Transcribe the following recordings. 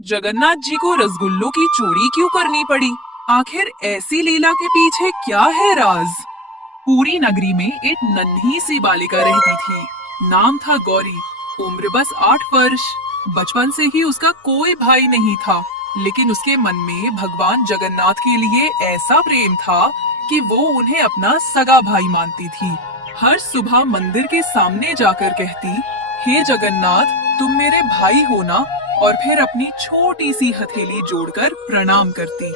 जगन्नाथ जी को रसगुल्लों की चोरी क्यों करनी पड़ी? आखिर ऐसी लीला के पीछे क्या है राज? पूरी नगरी में एक नन्ही सी बालिका रहती थी। नाम था गौरी। उम्र बस 8 वर्ष। बचपन से ही उसका कोई भाई नहीं था, लेकिन उसके मन में भगवान जगन्नाथ के लिए ऐसा प्रेम था कि वो उन्हें अपना सगा भाई मानती थी। हर सुबह मंदिर के सामने जाकर कहती, हे जगन्नाथ, तुम मेरे भाई हो ना? और फिर अपनी छोटी सी हथेली जोड़कर प्रणाम करती।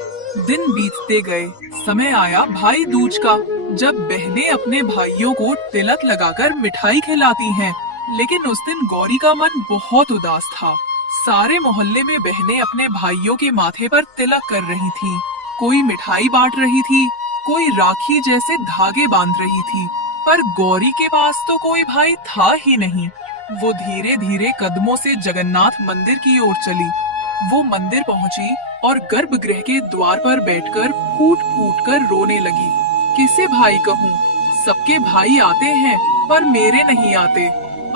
दिन बीतते गए। समय आया भाई दूज का, जब बहनें अपने भाइयों को तिलक लगाकर मिठाई खिलाती हैं। लेकिन उस दिन गौरी का मन बहुत उदास था। सारे मोहल्ले में बहनें अपने भाइयों के माथे पर तिलक कर रही थीं। कोई मिठाई बांट रही थी, कोई राखी जैसे धागे बांध रही थी, पर गौरी के पास तो कोई भाई था ही नहीं। वो धीरे धीरे कदमों से जगन्नाथ मंदिर की ओर चली। वो मंदिर पहुंची और गर्भगृह के द्वार पर बैठकर फूट फूट कर रोने लगी। किसे भाई कहूँ? सबके भाई आते हैं, पर मेरे नहीं आते,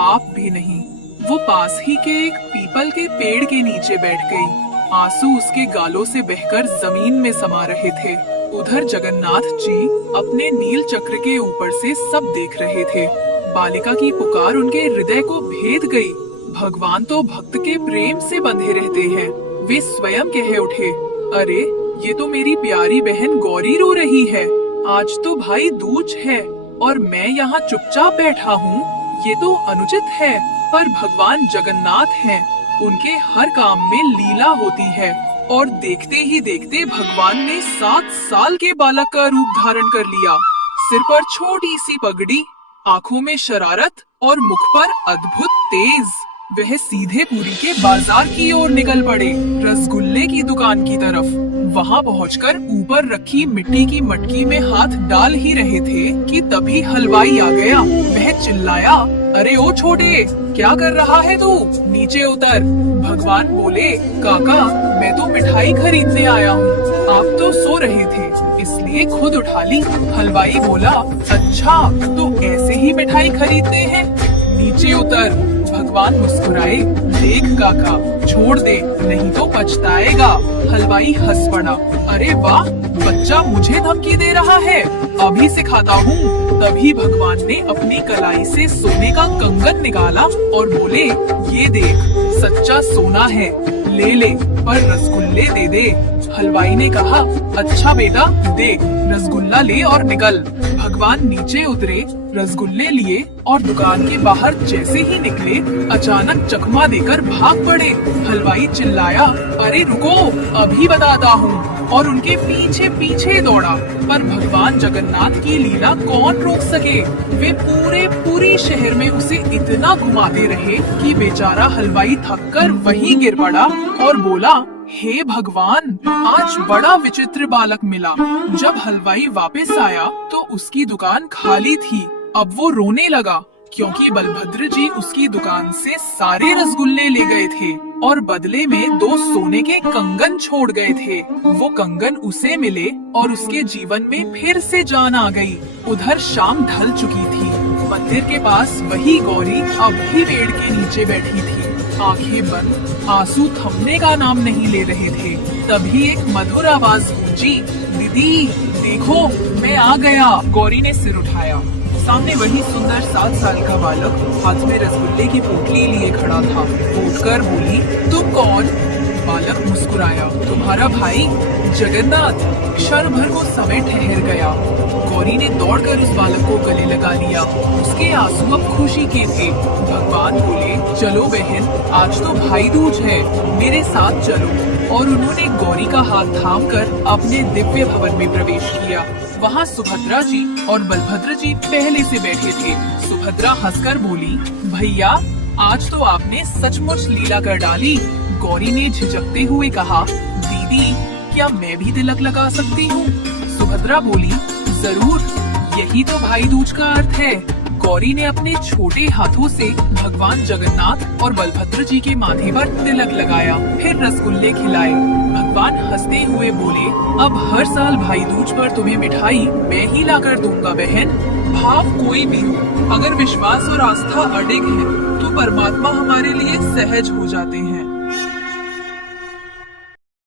आप भी नहीं। वो पास ही के एक पीपल के पेड़ के नीचे बैठ गई। आंसू उसके गालों से बहकर जमीन में समा रहे थे। उधर जगन्नाथ जी अपने नील चक्र के ऊपर से सब देख रहे थे। बालिका की पुकार उनके हृदय को भेद गई। भगवान तो भक्त के प्रेम से बंधे रहते हैं। वे स्वयं कह उठे, अरे ये तो मेरी प्यारी बहन गौरी रो रही है। आज तो भाई दूज है और मैं यहाँ चुपचाप बैठा हूँ। ये तो अनुचित है। पर भगवान जगन्नाथ हैं, उनके हर काम में लीला होती है। और देखते ही देखते भगवान ने 7 साल के बालक का रूप धारण कर लिया। सिर पर छोटी सी पगड़ी, आँखों में शरारत और मुख पर अद्भुत तेज। वह सीधे पुरी के बाजार की ओर निकल पड़े, रसगुल्ले की दुकान की तरफ। वहाँ पहुंचकर ऊपर रखी मिट्टी की मटकी में हाथ डाल ही रहे थे कि तभी हलवाई आ गया। वह चिल्लाया, अरे ओ छोटे, क्या कर रहा है तू? नीचे उतर। भगवान बोले, काका, मैं तो मिठाई खरीदने आया हूँ। आप तो सो रहे थे, इसलिए खुद उठा ली। हलवाई बोला, अच्छा तो ऐसे ही मिठाई खरीदते हैं? नीचे उतर। भगवान मुस्कुराए, देख काका, छोड़ दे, नहीं तो पछताएगा। हलवाई हंस पड़ा, अरे वाह, बच्चा मुझे धमकी दे रहा है, अभी सिखाता हूँ। तभी भगवान ने अपनी कलाई से सोने का कंगन निकाला और बोले, ये देख, सच्चा सोना है, ले ले, पर रसगुल्ले दे दे। हलवाई ने कहा, अच्छा बेटा, दे, रसगुल्ला ले और निकल। भगवान नीचे उतरे, रसगुल्ले लिए और दुकान के बाहर जैसे ही निकले, अचानक चकमा देकर भाग पड़े। हलवाई चिल्लाया, अरे रुको, अभी बताता हूँ, और उनके पीछे पीछे दौड़ा। पर भगवान जगन्नाथ की लीला कौन रोक सके? वे पूरे शहर में उसे इतना घुमाते रहे कि बेचारा हलवाई थककर वहीं गिर पड़ा और बोला, हे भगवान, आज बड़ा विचित्र बालक मिला। जब हलवाई वापस आया तो उसकी दुकान खाली थी। अब वो रोने लगा, क्योंकि बलभद्र जी उसकी दुकान से सारे रसगुल्ले ले गए थे और बदले में 2 सोने के कंगन छोड़ गए थे। वो कंगन उसे मिले और उसके जीवन में फिर से जान आ गई। उधर शाम ढल चुकी थी। मंदिर के पास वही गौरी अब भी पेड़ के नीचे बैठी थी, आंखें बंद, आंसू थमने का नाम नहीं ले रहे थे। तभी एक मधुर आवाज गूंजी, दीदी देखो, मैं आ गया। गौरी ने सिर उठाया। सामने वही सुंदर 7 साल का बालक हाथ में रसगुल्ले की पोटली लिए खड़ा था। उठकर बोली, तुम कौन? बालक मुस्कुराया, तुम्हारा भाई जगन्नाथ। क्षण भर को समय ठहर गया। गौरी ने दौड़कर उस बालक को गले लगा लिया। उसके आंसू अब खुशी के थे। भगवान बोले, चलो बहन, आज तो भाई दूज है, मेरे साथ चलो। और उन्होंने गौरी का हाथ थामकर अपने दिव्य भवन में प्रवेश किया। वहाँ सुभद्रा जी और बलभद्र जी पहले से बैठे थे। सुभद्रा हंसकर बोली, भैया, आज तो आपने सचमुच लीला कर डाली। गौरी ने झिझकते हुए कहा, दीदी, क्या मैं भी तिलक लगा सकती हूँ? सुभद्रा बोली, जरूर, यही तो भाई दूज का अर्थ है। गौरी ने अपने छोटे हाथों से भगवान जगन्नाथ और बलभद्र जी के माथे पर तिलक लगाया, फिर रसगुल्ले खिलाए। भगवान हंसते हुए बोले, अब हर साल भाई दूज पर तुम्हें मिठाई मैं ही ला कर दूंगा बहन। भाव कोई भी हो, अगर विश्वास और आस्था अडिग है तो परमात्मा हमारे लिए सहज हो जाते हैं।